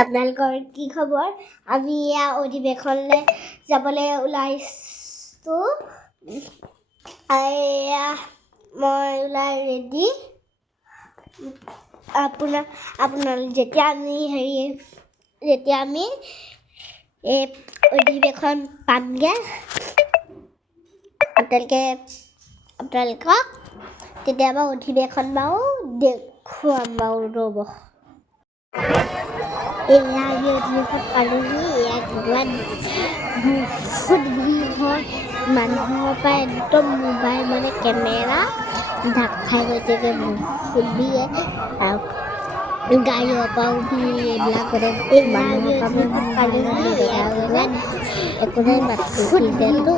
আপোনালোকৰ কি খবৰ? আমি এয়া অধিৱেশনলৈ যাবলৈ ওলাইছোঁ। এয়া মই ওলাই ৰেডি। যেতিয়া আমি এই অধিৱেশন পামগৈ, আপোনালোকক তেতিয়া মই অধিৱেশন বাৰু দেখুৱাম বাৰু ৰ'ব। এয়া আমি অধিৱেশন পালোহি। এয়া কিমান বহুত ভিৰ হয়, মানুহৰ পৰা একদম মোবাইল মানে কেমেৰা ঢাক খাই গৈছেগৈ। বহুত ভিৰ, গাড়ীৰ পৰাও ভিৰ, এইবিলাক মানুহৰ পৰা পালোহি। একো নাই, মাতিছেতো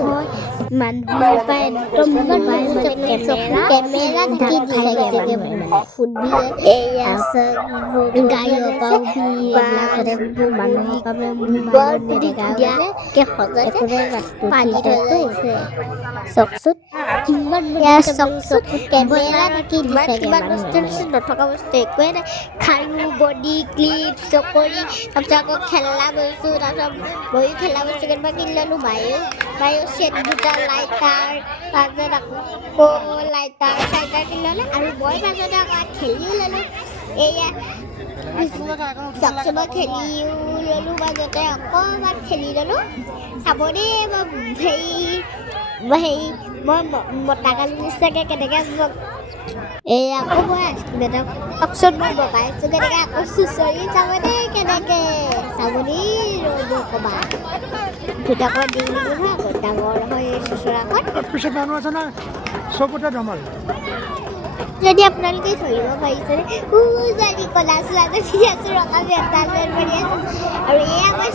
মানুহৰ পৰা একদম মোবাইল মানে কেমেৰা ঢাকি খাই গৈছেগৈ। বহুত ভিৰ, এয়া গাড়ীৰ পৰাও ভিৰ, মানুহৰ পৰা মোবাইল ধুনীয়াকৈ সজাইছে, পানী থৈছে। চকচোন কিমান কেমেৰা ঢাকি দিছে, কিমান বস্তু দিছে, নথকা বস্তু একোৱে নাই। খাৰু, বডি ক্লিপ, চকৰি, তাৰপিছত আকৌ খেলা বস্তু, তাৰপিছত ময়ো খেলা বস্তু কেইটামান কিনি ল'লোঁ। বায়ো চেট দুটা, লাইটাৰ, তাৰপিছত আকৌ লাইটাৰ কিনি ল'লোঁ। আৰু মই মাজতে আকৌ খেলিও ল'লোঁ। এয়া চকচোনত খেলিও ল'লোঁ, মাজতে অকণমান খেলি ল'লোঁ। চাব দেই মই মতা কালি নিচিনাকৈ কেনেকৈ আকৌ মই আইচক্ৰীম এটা চকচোন মই বগাইছোঁ কেনেকৈ, আকৌ চুঁচৰি চাব দেই কেনেকৈ চাব দেই। ৰ'ব ক'বা দুটাকত দি দিলোঁ নহয়, আকৌ ডাঙৰ নহয় এই চুঁচৰাকত। পিছত মানুহ আছে নহয়, চবতে ধমাল। যদি আপোনালোকে ধৰিব পাৰিছেনে, জানি ক'লা চোলাটো দি আছোঁ, ৰঙা বেটালন মাৰি আছোঁ। আৰু এয়া মই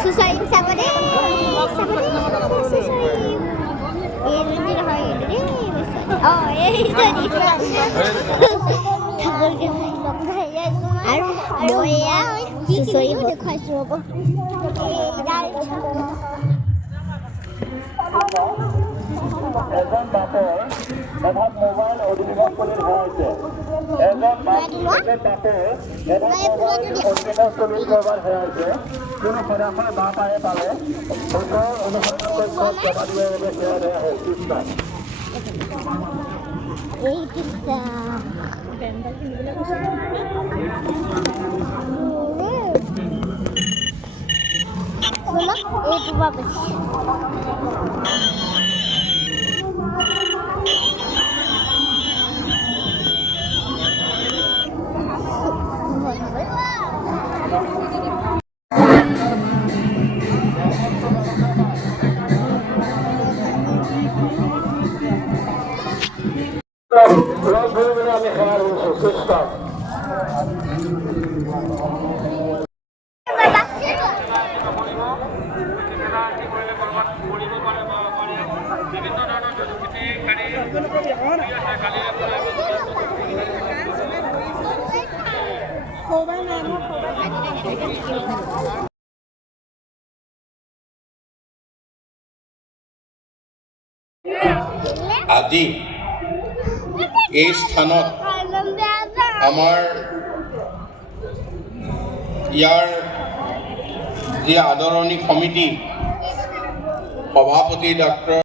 চুঁচৰিম চাব দেই, চুঁচৰিম। এইজনী নহয় এইজনী, আৰু মই এয়া চুঁচৰিব দেখুৱাইছোঁ ৰ'ব। এজন বাপৰ এভাগ মোবাইল অধিৱেশন কৰি হেৰাইছে। এজন বাপৰ অধিৱেশন মোবাইল হেৰাইছে। কোনো সদাশয় বা পাৰে পালে ওচৰৰ অনুসন্ধান কক্ষত জমা দিবৰ বাবে সেয়া দিয়া হয়। এইটো বাবে আমি সেৱা কৰিছোঁ চেষ্টা। আজি এই স্থানত আমাৰ ইয়াৰ যি আদৰণি সমিতি সভাপতি ডক্টৰ